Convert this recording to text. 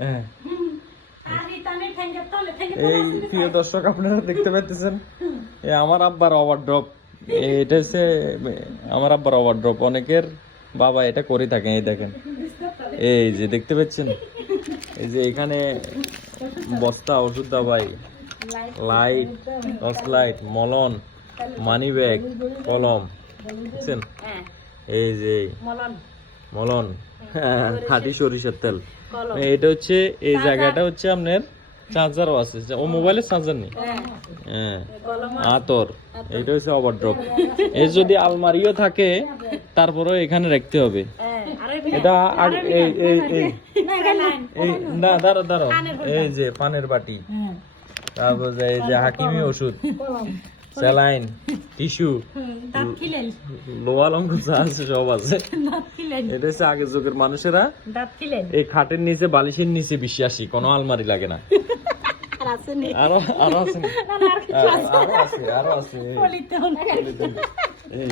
হ্যাঁ, এই প্রিয় দর্শক আপনারা দেখতে পাচ্ছেন আমার আব্বার ওভারড্রপ। এটা হচ্ছে আমার আব্বার ওভারড্রপ। অনেকের বাবা এটা করে থাকেন। এই দেখেন, এই যে দেখতে পাচ্ছেন, এই যে এখানে বস্তা ওষুধ দাবাই, লাইট, টর্চ লাইট, মলন, মানি ব্যাগ, কলম, বুঝছেন? এই যে মলন, খাঁটি সরিষার তেল। এটা হচ্ছে এই জায়গাটা হচ্ছে আপনার চার্জারও আছে। ও মোবাইলের চার্জার নেই। হ্যাঁ, আতর। এটা হচ্ছে ওভারড্রপ। এর যদি আলমারিও থাকে তারপরেও এখানে রাখতে হবে। এটা না, দাঁড়াও, এই যে পানের বাটি, তারপর এই যে হাকিমি ওষুধ, স্যালাইন, টিস্যু, লোহা লঙ্ঘ আছে, সব আছে। এটা হচ্ছে আগের যুগের মানুষেরা এই খাটের নিচে, বালিশের নিচে বিশ্বাসী, কোনো আলমারি লাগে না। আরো আছে, আরো আছে। এই